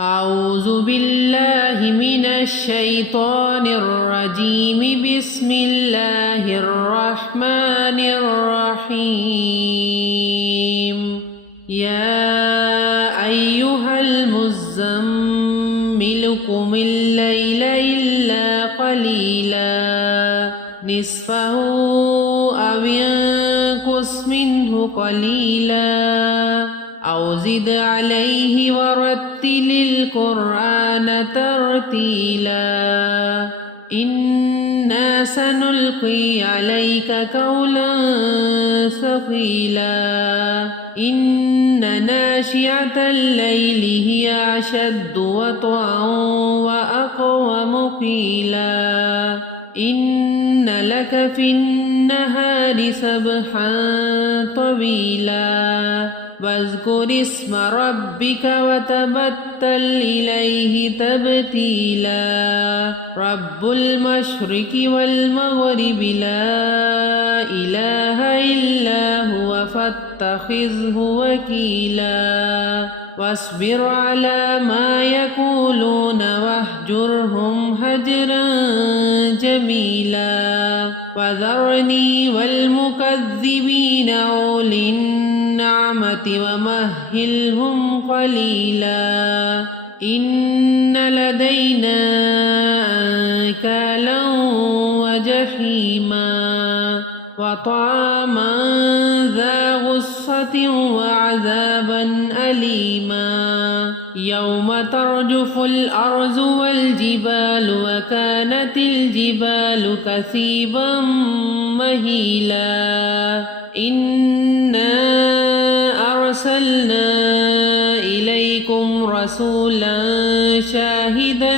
أعوذ بالله من الشيطان الرجيم. بسم الله الرحمن الرحيم. يا أيها المزمل قم الليل إلا قليلا نصفه أو انقص منه قليلا أو زد عليه ورتل القرآن ترتيلا. إنا سنلقي عليك قولا ثقيلا. إن ناشئة الليل هي أشد وطئا وأقوم قيلا. إن لك في النهار سبحا طويلا. واذكر اسم ربك وتبتل إليه تبتيلا. رب المشرق والمغرب لا إله إلا هو فاتخذه وكيلا. واصبر على ما يقولون واهجرهم هجرا جميلا. وذرني والمكذبين أولي النعمة ومهلهم قليلا. إن لدينا أنكالا وجحيما وطعاما ذا غصة وعذابا أليما. يوم ترجف الأرض والجبال وكانت الجبال كثيبا مهيلا. إنا أرسلنا إليكم رسولا شاهدا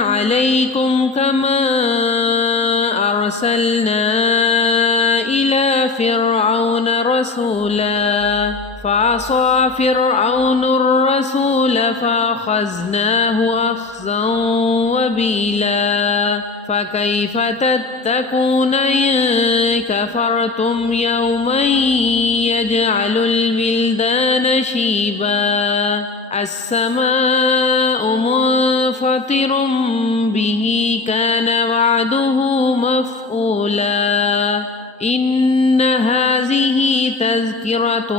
عليكم كما أرسلنا إلى فرعون رسولا. فعصى فرعون الرسول فأخذناه أخذا وبيلا. فكيف تتقون إن كفرتم يوما يجعل الولدان شيبا. السماء منفطر به كان وعده مفعولا. إن هذه تذكرة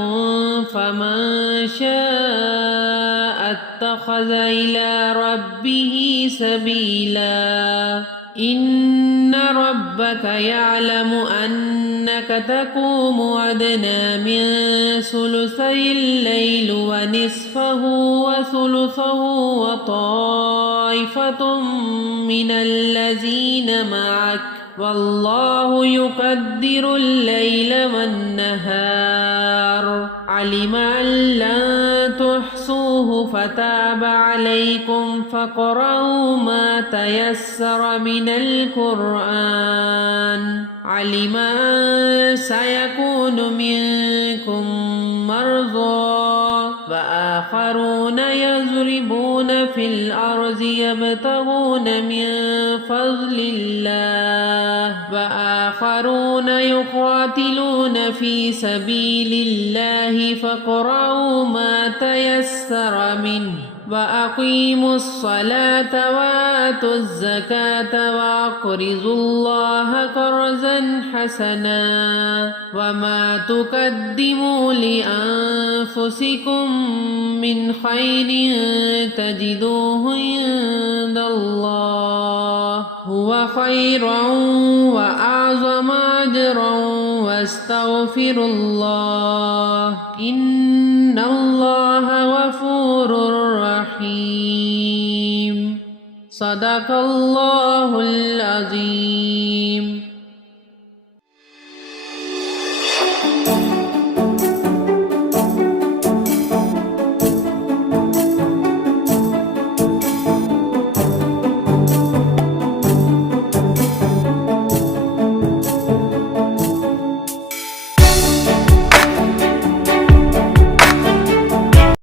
فمن شاء اتخذ إلى ربه سبيلا. إن ربك يعلم أنك تقوم أدنى من ثلثي الليل ونصفه وثلثه وطائفة من الذين معك والله يقدر الليل والنهار. علم أن لن تحصوه فتاب عليكم فاقرؤوا ما تيسر من القرآن. علم أن سيكون منكم مرضى وآخرون يضربون في الأرض يبتغون من فضل الله وآخرون يقاتلون في سبيل الله فاقرؤوا ما تيسر منه. وأقيموا الصلاة وآتوا الزكاة وأقرضوا الله قرضا حسنا. وما تقدموا لأنفسكم من خير تجدوه عند الله هو خيرا وأعظم أجرا. واستغفروا الله إن الله غفور رحيم. صدق الله العظيم.